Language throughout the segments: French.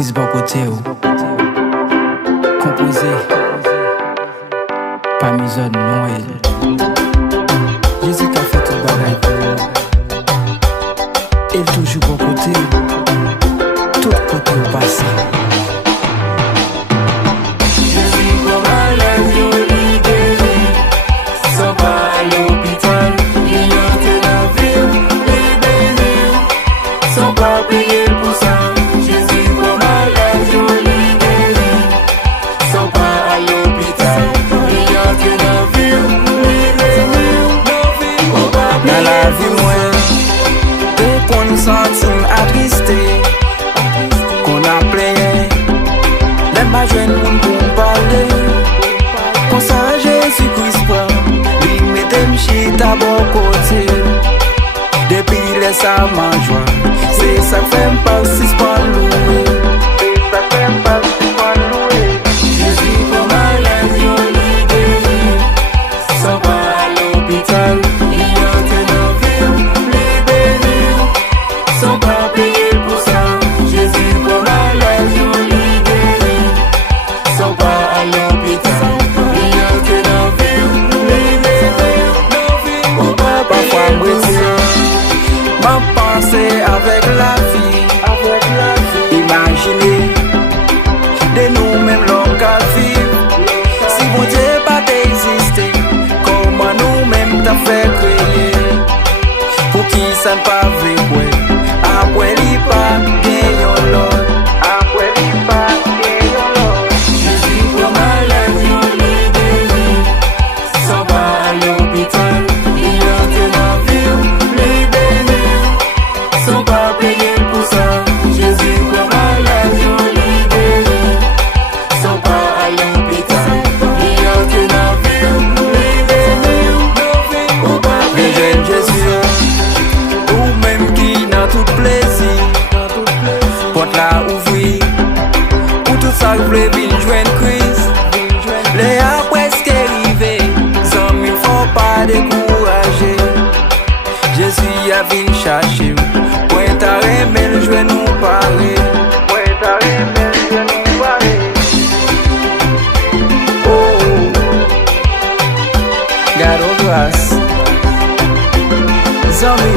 Chris Bocoteo, composé par Mizon Noël. Jésus qui a fait tout bagaille pour il toujours bon côté, tout côté au passé. Jésus comme à la jolie guérie, sans pas à l'hôpital, il entre la ville, les bénis, sans pas payer pour ça. Jésus comme à la jolie guérie, sans pas à l'hôpital, il entre la ville, les bénis, on va Dans la vie moi, dès qu'on sentit attristé, qu'on a playé, les majeurs nous pour parler. Comme ça Jésus Christ prend, lui mette m'chit à bon côté. Depuis les sa joie, c'est ça fait m'passer pas louer. C'est ça fait m'passer pas louer. Jésus comme à la jolie guérie, sans pas à l'hôpital, il entre la ville, les bénis, sans pas payer pour ça. Jésus comme à la jolie guérie, sans pas à l'hôpital, il entre la ville, les bénis, on va Parfois payer me pour ça. retire, m'en penser avec la vie. Imaginez de nous-mêmes l'homme qu'à vivre. Si vous Dieu pas existé, comment nous-mêmes t'as fait créer? Pour qui ça ne pas vrai, après il pas bien l'autre. Après il pas bien l'autre. Jésus comme à la jolie guérie, sans pas à l'hôpital, il entre la ville, les bénis, sans pas payer pour ça. Jésus comme à la jolie guérie, sans pas à l'hôpital, il entre la ville, les bénis, on va Les payer jeunes pour Jésus, ou même qui n'a tout plaisir, porte la ouvrir, ou tout ça que voulait venir joindre Christ. Les a presque arrivé, sans mille faut pas décourager. Jésus a venu chercher, point à remettre, je vais nous parler. Point à remettre, je vais nous parler. Oh, God of grâce. Zami,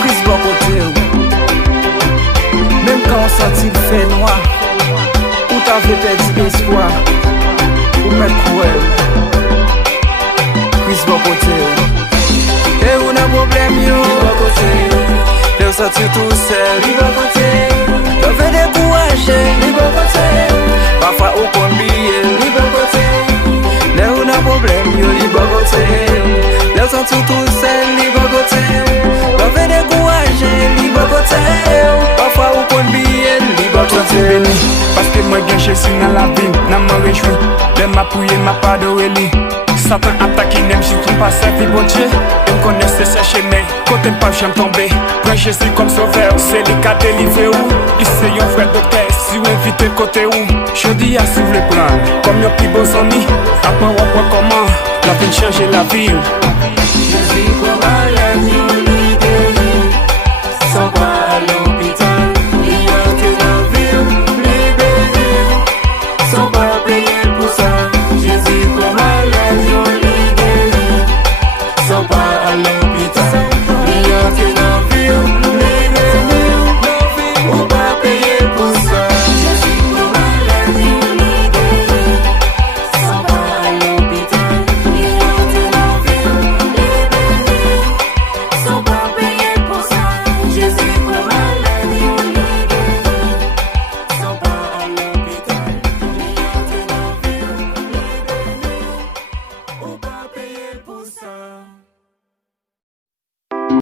Chris Bocoteo. Même quand on sentit le fait noir, ou t'avais perdu espoir, ou mettre cruel. Chris Bocoteo. Et on a problème yo, Bocoteo. Le senti tout seul, Bocoteo. Le fait décourager, Bocoteo. Parfois au combien, Bocoteo. Là on a problème yo, Bocoteo. Le senti tout seul, Bocoteo. Le fait décourager, Bocoteo. Parfois au combien, Bocoteo. Parce que moi bien Jésus dans la vie, n'a me réjoui. De m'a prié, m'a pas adoré lui. Satan attaque, il n'aime si tout pas servi bon Dieu. Il me connaît, c'est chercher, mais côté pas j'aime tomber. Prends Jésus comme sauveur, c'est lui qui a délivré où. Il sait un frère docteur, si vous invitez le côté où. Je dis à suivre le plan, comme yo